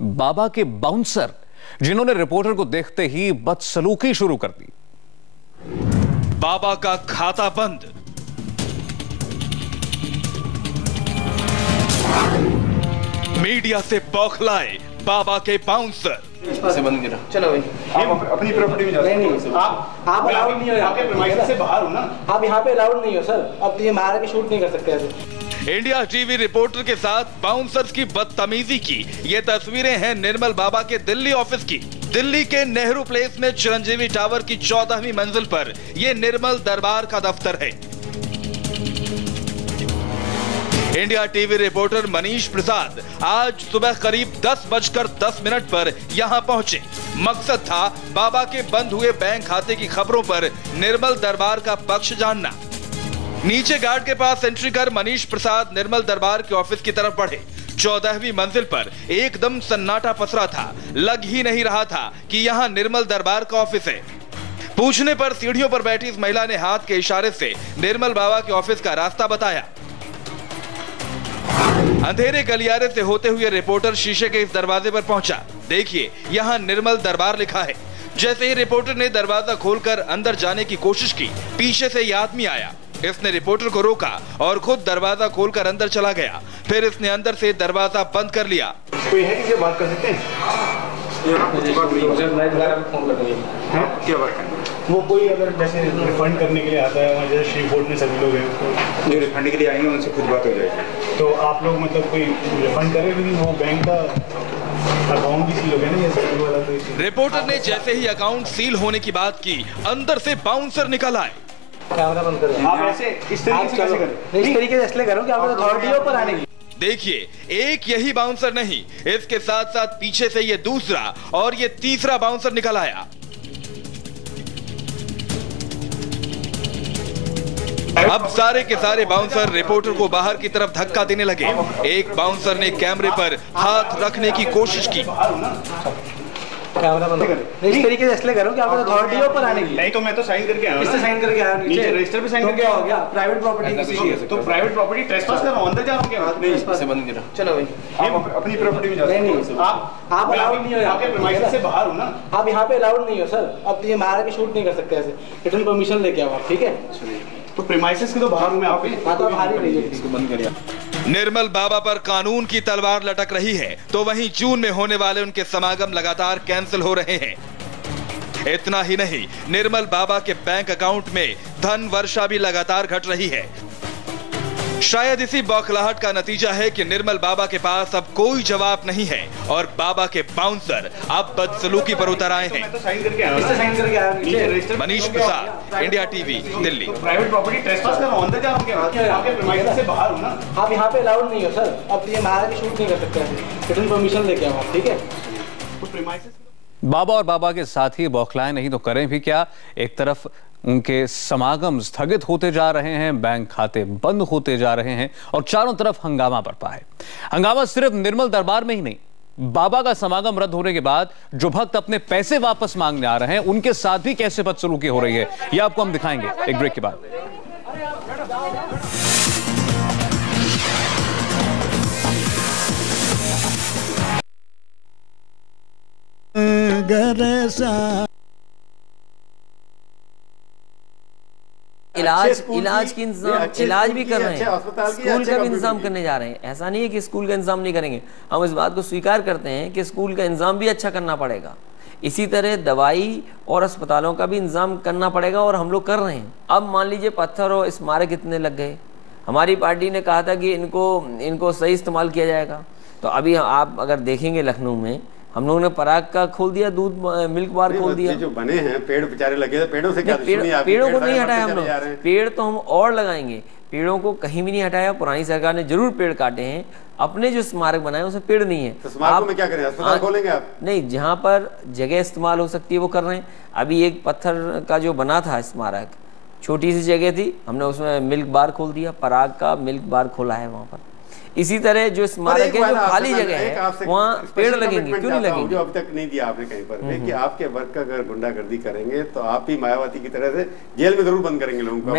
बाबा के बाउंसर जिन्होंने रिपोर्टर को देखते ही बदसलूकी शुरू कर दी। बाबा का खाता बंद, मीडिया से बौखलाए बाबा के बाउंसर। से बंद गिरा। चलो भाई, आप अपनी प्रॉपर्टी में जा सकते नहीं, आप अलाउड नहीं हो, आपके प्रीमाइसेस से बाहर हो ना, आप यहाँ पे अलाउड नहीं हो सर। अब ये मारा के शूट नहीं कर सकते ऐसे। इंडिया टीवी रिपोर्टर के साथ बाउंसर्स की बदतमीजी की ये तस्वीरें हैं निर्मल बाबा के दिल्ली ऑफिस की। दिल्ली के नेहरू प्लेस में चिरंजीवी टावर की 14वीं मंजिल पर यह निर्मल दरबार का दफ्तर है। India TV reporter Manish Prasad आज सुबह करीब 10:10 पर यहां पहुंचे। मकसद था बाबा के बंद हुए बैंक खाते की खबरों पर निर्मल दरबार का पक्ष जानना। नीचे गार्ड के पास एंट्री कर मनीष प्रसाद निर्मल दरबार के ऑफिस की तरफ बढ़े। 14वीं मंजिल पर एकदम सन्नाटा पसरा था। लग ही नहीं रहा था कि यहां निर्मल दरबार का ऑफिस है। पूछने पर सीढ़ियों पर बैठी इस महिला ने हाथ के इशारे से निर्मल बाबा के ऑफिस का रास्ता बताया। अंधेरे गलियारे से होते हुए रिपोर्टर शीशे के इस दरवाजे पर पहुंचा। देखिए, यहां निर्मल दरबार लिखा है। जैसे ही रिपोर्टर ने दरवाजा खोलकर अंदर जाने की कोशिश की, पीछे से यह आदमी आया। इसने रिपोर्टर को रोका और खुद दरवाजा खोलकर अंदर चला गया। फिर इसने अंदर से दरवाजा बंद कर लिया। कोई है कि बात कर सकते हैं? क्या बात है? वो कोई अगर जैसे रिफंड करने के लिए आता है, वहाँ जैसे श्री बोर्ड में सभी लोग हैं जो रिफंड के लिए आएंगे, उनसे खुद बात हो जाएगी। तो आप लोग मतलब कोई रिफंड करें, क्योंकि वो बैंक का अकाउंट भी सील हो गया ना, ये वाला। तो रिपोर्टर ने जैसे ही अकाउंट सील होने की बात की, अंदर से बाउंसर निकल आए। कैमरा बंद करें। आप ऐसे इस तरीके से कैसे करें? इस तरीके से इसलिए करो कि आपको अथॉरिटी है ऊपर आने की। देखिए, एक यही बाउंसर नहीं, इसके साथ साथ पीछे से ये दूसरा और ये तीसरा बाउंसर निकल आया। अब सारे के सारे बाउंसर रिपोर्टर को बाहर की तरफ धक्का देने लगे। एक बाउंसर ने कैमरे पर हाथ रखने की कोशिश की। कैमरा बंद करें। इस तरीके से इसलिए करो कि आपको अथॉरिटी है ऊपर आने की। नहीं तो मैं तो साइन करके आया हूं। इससे साइन करके आया नीचे रजिस्टर पे साइन करके क्या हो गया? प्राइवेट प्रॉपर्टी तो प्राइवेट प्रॉपर्टी ट्रेसपास कर रहा हूं, अंदर जा रहा हूं। नहीं, से बंद गिरा। चलो भाई, आप अपनी प्रॉपर्टी में जा सकते हैं। नहीं, आप अलाउड नहीं हो, आपके प्रीमाइसेस से बाहर हो ना, आप यहाँ पे अलाउड नहीं हो सर। अब ये मारा के शूट नहीं कर सकते ऐसे। रिटर्न परमिशन लेके आओ आप, ठीक है? तो प्रीमाइसेस के तो बाहर हूं मैं। आप तो बाहर ही रहिए। इसको बंद करिए। निर्मल बाबा पर कानून की तलवार लटक रही है, तो वहीं जून में होने वाले उनके समागम लगातार कैंसिल हो रहे हैं। इतना ही नहीं, निर्मल बाबा के बैंक अकाउंट में धन वर्षा भी लगातार घट रही है। शायद इसी बौखलाहट का नतीजा है कि निर्मल बाबा के पास अब कोई जवाब नहीं है और बाबा के बाउंसर अब बदसलूकी पर उतर आए हैं। Manish Prasad, India TV, Delhi. Private property trespass कर रहा हूं, अंदर जा रहा हूं। आपके प्रीमाइसेस से बाहर हो ना, आप यहाँ पे अलाउड नहीं हो सर। अब ये मारा के शूट नहीं कर सकते ऐसे। रिटर्न परमिशन लेके आओ आप, ठीक है? तो प्रीमाइसेस बाबा और बाबा के साथी बौखलाएं नहीं तो करें भी क्या। एक तरफ उनके समागम स्थगित होते जा रहे हैं, बैंक खाते बंद होते जा रहे हैं और चारों तरफ हंगामा बरपा है। हंगामा सिर्फ निर्मल दरबार में ही नहीं, बाबा का समागम रद्द होने के बाद जो भक्त अपने पैसे वापस मांगने आ रहे हैं, उनके साथ भी कैसे बदसलूकी हो रही है, ये आपको हम दिखाएंगे एक ब्रेक के बाद। इलाज की इलाज भी कर रहे हैं, स्कूल का भी इंतजाम करने जा रहे हैं। ऐसा नहीं है कि स्कूल का इंतजाम नहीं करेंगे। हम इस बात को स्वीकार करते हैं कि स्कूल का इंतजाम भी अच्छा करना पड़ेगा। इसी तरह दवाई और अस्पतालों का भी इंतजाम करना पड़ेगा और हम लोग कर रहे हैं। अब मान लीजिए पत्थर और स्मारक इतने लग गए, हमारी पार्टी ने कहा था कि इनको सही इस्तेमाल किया जाएगा। तो अभी आप अगर देखेंगे लखनऊ में हम लोगों ने पराग का खोल दिया, दूध मिल्क बार खोल दिया। जो बने हैं पेड़ बेचारे लगे थे, पेड़ों से क्या दुश्मनी है? पेड़ों को नहीं हटाया हम लोग, पेड़ तो हम और लगाएंगे। पेड़ों को कहीं भी नहीं हटाया। पुरानी सरकार ने जरूर पेड़ काटे हैं, अपने जो स्मारक बनाए उसमें पेड़ नहीं है। तो स्मारकों में क्या करें? अस्पताल खोलेंगे आप? नहीं, जहाँ पर जगह इस्तेमाल हो सकती है वो कर रहे हैं। अभी एक पत्थर का जो बना था स्मारक, छोटी सी जगह थी, हमने उसमें मिल्क बार खोल दिया, पराग का मिल्क बार खोला है वहाँ पर। इसी तरह जो स्मारक है, जो खाली जगह है, वहाँ पेड़ लगेंगे, क्यों नहीं लगेंगे? जो अभी तक नहीं दिया आपने कहीं पर कि आपके वर्ग का अगर गुंडागर्दी करेंगे तो आप ही मायावती की तरह से जेल में जरूर बंद करेंगे लोगों को।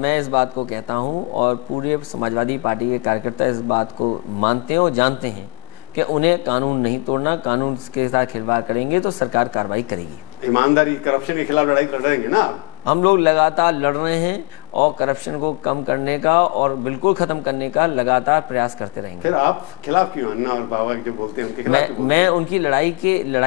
मैं इस बात को कहता हूँ और पूरे समाजवादी पार्टी के कार्यकर्ता इस बात को मानते हैं और जानते हैं कि उन्हें कानून नहीं तोड़ना, कानून के साथ खिलवाड़ करेंगे तो सरकार कार्रवाई करेगी। ईमानदारी, करप्शन के खिलाफ लड़ाई लड़ेंगे ना हम लोग लगातार लड़ रहे हैं और करप्शन को कम करने का और बिल्कुल खत्म करने का लगातार प्रयास करते रहेंगे। फिर आप खिलाफ क्यों? अन्ना और बाबा जो बोलते हैं उनके खिलाफ मैं उनकी लड़ाई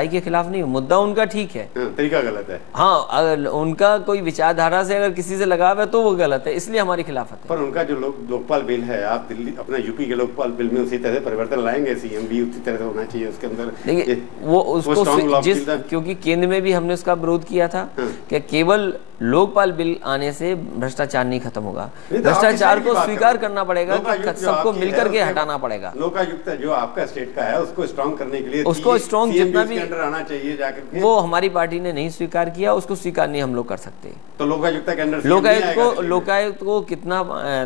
के खिलाफ नहीं हूँ। मुद्दा उनका ठीक है, तरीका गलत है। हाँ, अगर उनका कोई विचारधारा से अगर किसी से लगाव है तो वो गलत है, इसलिए हमारी खिलाफत है। पर उनका जो लोकपाल बिल है, आप दिल्ली अपना यूपी के लोकपाल बिल में उसी तरह परिवर्तन लाएंगे, सीएम भी उसी तरह से होना चाहिए उसके अंदर। देखिए वो उसको क्योंकि केंद्र में भी हमने उसका विरोध किया था कि केवल लोकपाल बिल आने से भ्रष्टाचार नहीं खत्म होगा, भ्रष्टाचार को स्वीकार करना पड़ेगा, सबको मिलकर के हटाना पड़ेगा। लोकायुक्त जो आपका स्टेट का है उसको स्ट्रॉन्ग करने के लिए उसको स्ट्रॉन्ग जितना भी अंडर आना चाहिए जाकर, वो हमारी पार्टी ने नहीं स्वीकार किया, उसको स्वीकार नहीं हम लोग कर सकते। तो लोकायुक्त के अंडर लोकायुक्त को कितना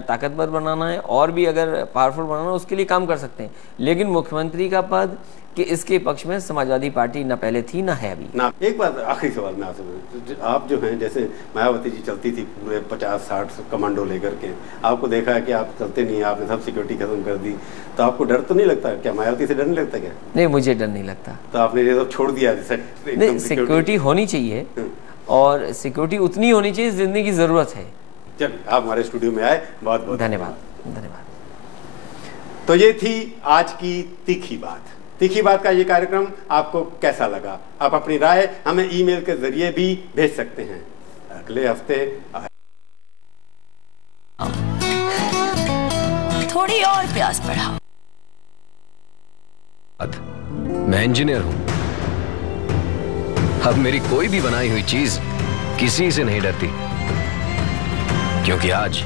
ताकतवर बनाना है और भी अगर पावरफुल बनाना है उसके लिए काम कर सकते हैं, लेकिन मुख्यमंत्री का पद कि इसके पक्ष में समाजवादी पार्टी न पहले थी ना है अभी ना। एक बात आखिरी सवाल में आपसे, आप जो हैं जैसे मायावती जी चलती थी पूरे 50-60 कमांडो लेकर के, आपको देखा है कि आप चलते नहीं, आपने सब सिक्योरिटी खत्म कर दी, तो आपको डर तो नहीं लगता? क्या मायावती से डर नहीं लगता? क्या नहीं, मुझे डर नहीं लगता। तो आपने ये सब छोड़ दिया? नहीं, सिक्योरिटी होनी चाहिए और सिक्योरिटी उतनी होनी चाहिए जितनी की जरूरत है। चलिए, आप हमारे स्टूडियो में आए, बहुत बहुत धन्यवाद। तो ये थी आज की तीखी बात। तीखी बात का ये कार्यक्रम आपको कैसा लगा? आप अपनी राय हमें ईमेल के जरिए भी भेज सकते हैं। अगले हफ्ते थोड़ी और प्यास बढ़ाओ। मैं इंजीनियर हूं, अब मेरी कोई भी बनाई हुई चीज किसी से नहीं डरती, क्योंकि आज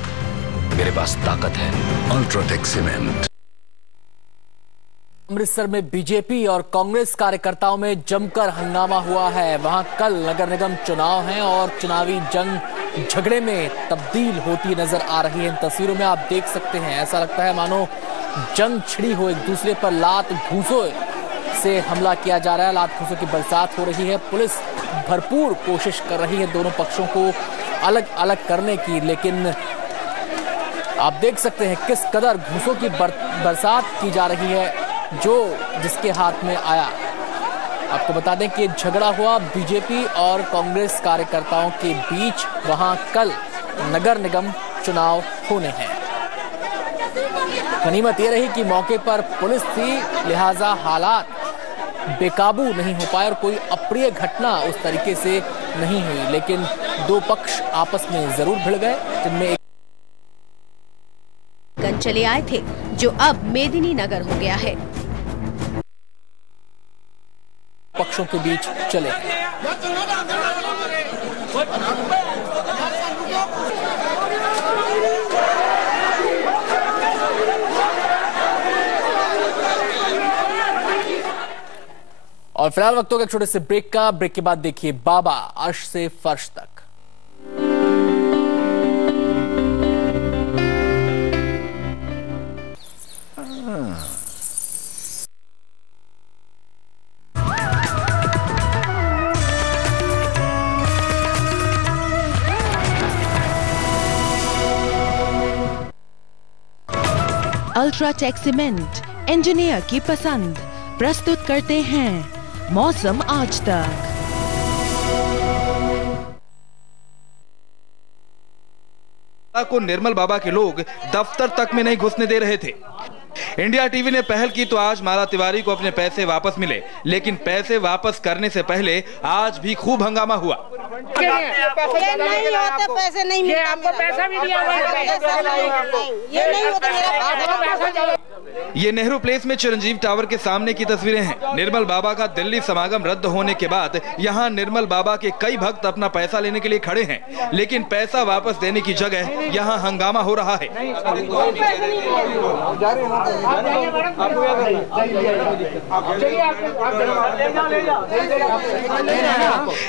मेरे पास ताकत है। UltraTech cement. अमृतसर में बीजेपी और कांग्रेस कार्यकर्ताओं में जमकर हंगामा हुआ है। वहां कल नगर निगम चुनाव हैं और चुनावी जंग झगड़े में तब्दील होती नजर आ रही है। इन तस्वीरों में आप देख सकते हैं, ऐसा लगता है मानो जंग छिड़ी हो, एक दूसरे पर लात घूंसों से हमला किया जा रहा है, लात घूंसों की बरसात हो रही है। पुलिस भरपूर कोशिश कर रही है दोनों पक्षों को अलग अलग करने की, लेकिन आप देख सकते हैं किस कदर घूंसों की बरसात की जा रही है जो जिसके हाथ में आया। आपको बता दें कि झगड़ा हुआ बीजेपी और कांग्रेस कार्यकर्ताओं के बीच। वहां कल नगर निगम चुनाव होने हैं। गनीमत यह रही कि मौके पर पुलिस थी, लिहाजा हालात बेकाबू नहीं हो पाए और कोई अप्रिय घटना उस तरीके से नहीं हुई, लेकिन दो पक्ष आपस में जरूर भिड़ गए, जिनमें गन चले आए थे जो अब मेदिनी नगर हो गया है। पक्षों के बीच चले और फिलहाल वक्त हो गया छोटे से ब्रेक का। ब्रेक के बाद देखिए बाबा अर्श से फर्श तक। अल्ट्राटेक सीमेंट, इंजीनियर की पसंद, प्रस्तुत करते हैं मौसम आज तक। को निर्मल बाबा के लोग दफ्तर तक में नहीं घुसने दे रहे थे। इंडिया टीवी ने पहल की तो आज माला तिवारी को अपने पैसे वापस मिले, लेकिन पैसे वापस करने से पहले आज भी खूब हंगामा हुआ। पैसे नहीं मिलते, आपको पैसा भी दिया हुआ है, ये नहीं होता मेरा। ये नेहरू प्लेस में चिरंजीव टावर के सामने की तस्वीरें हैं। निर्मल बाबा का दिल्ली समागम रद्द होने के बाद यहाँ निर्मल बाबा के कई भक्त अपना पैसा लेने के लिए खड़े हैं, लेकिन पैसा वापस देने की जगह यहाँ हंगामा हो रहा है।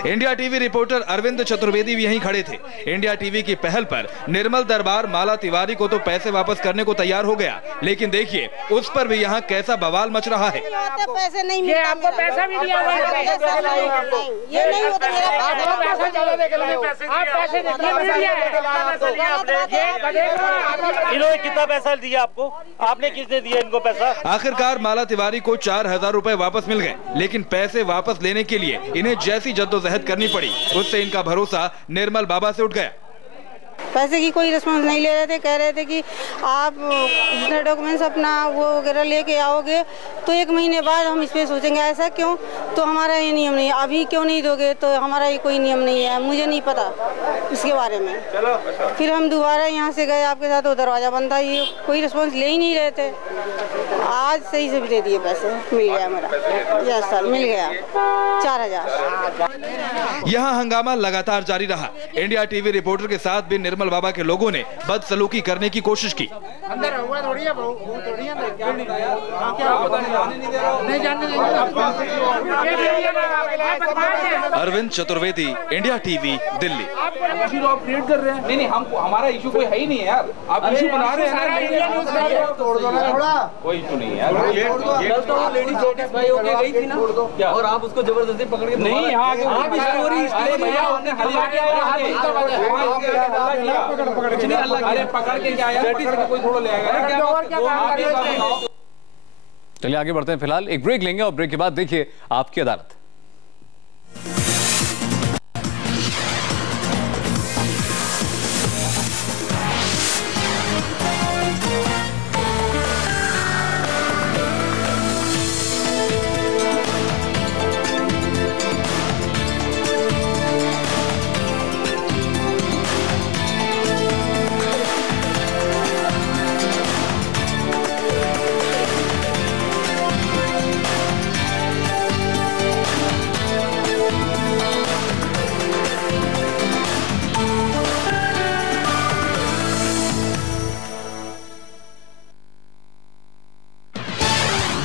India TV reporter Arvind Chaturvedi भी यहीं खड़े थे। इंडिया टीवी की पहल पर निर्मल दरबार माला तिवारी को तो पैसे वापस करने को तैयार हो गया, लेकिन देखिए उस पर भी यहाँ कैसा बवाल मच रहा है। पैसे नहीं मिलते, आपको पैसा भी दिया हुआ है, ये नहीं होता मेरा इन्होंने कितना पैसा दिया आपको, आपने किसने दिया इनको पैसा? आखिरकार माला तिवारी को 4000 रुपए वापस मिल गए, लेकिन पैसे वापस लेने के लिए इन्हें जैसी जद्दोजहद करनी पड़ी, उससे इनका भरोसा निर्मल बाबा से उठ गया। पैसे की कोई रिस्पॉन्स नहीं ले रहे थे, कह रहे थे कि आप जितने डॉक्यूमेंट्स अपना वो वगैरह लेके आओगे तो 1 महीने बाद हम इस पे सोचेंगे। ऐसा क्यों? तो हमारा ये नियम नहीं है। अभी क्यों नहीं दोगे? तो हमारा ये कोई नियम नहीं है, मुझे नहीं पता इसके बारे में। फिर हम दोबारा यहाँ से गए आपके साथ, वो दरवाजा बंद था, ये कोई रिस्पॉन्स ले ही नहीं रहे थे। आज सही से भी दे दिए पैसे, मिल गया हमारा। यस सर, मिल गया 4000। यहाँ हंगामा लगातार जारी रहा। इंडिया टीवी रिपोर्टर के साथ भी निर्मल बाबा के लोगों ने बदसलूकी करने की कोशिश की। Arvind Chaturvedi, India TV, Delhi. आप क्रिएट कर रहे हैं। नहीं, हम हमारा इशू कोई है ही नहीं यार, आप इशू बना रहे हैं। कोई इशू नहीं है यार। लेडीज भाई होके गई थी ना, और आप उसको जबरदस्ती पकड़ के नहीं, आप स्टोरी भैया आपने हल्ला किया, अरे पकड़ के क्या यार, पकड़ के कोई थोड़ा ले आएगा। चलिए आगे बढ़ते हैं। फिलहाल एक ब्रेक लेंगे और ब्रेक के बाद देखिए आपकी अदालत।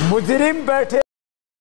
मुजरिम बैठे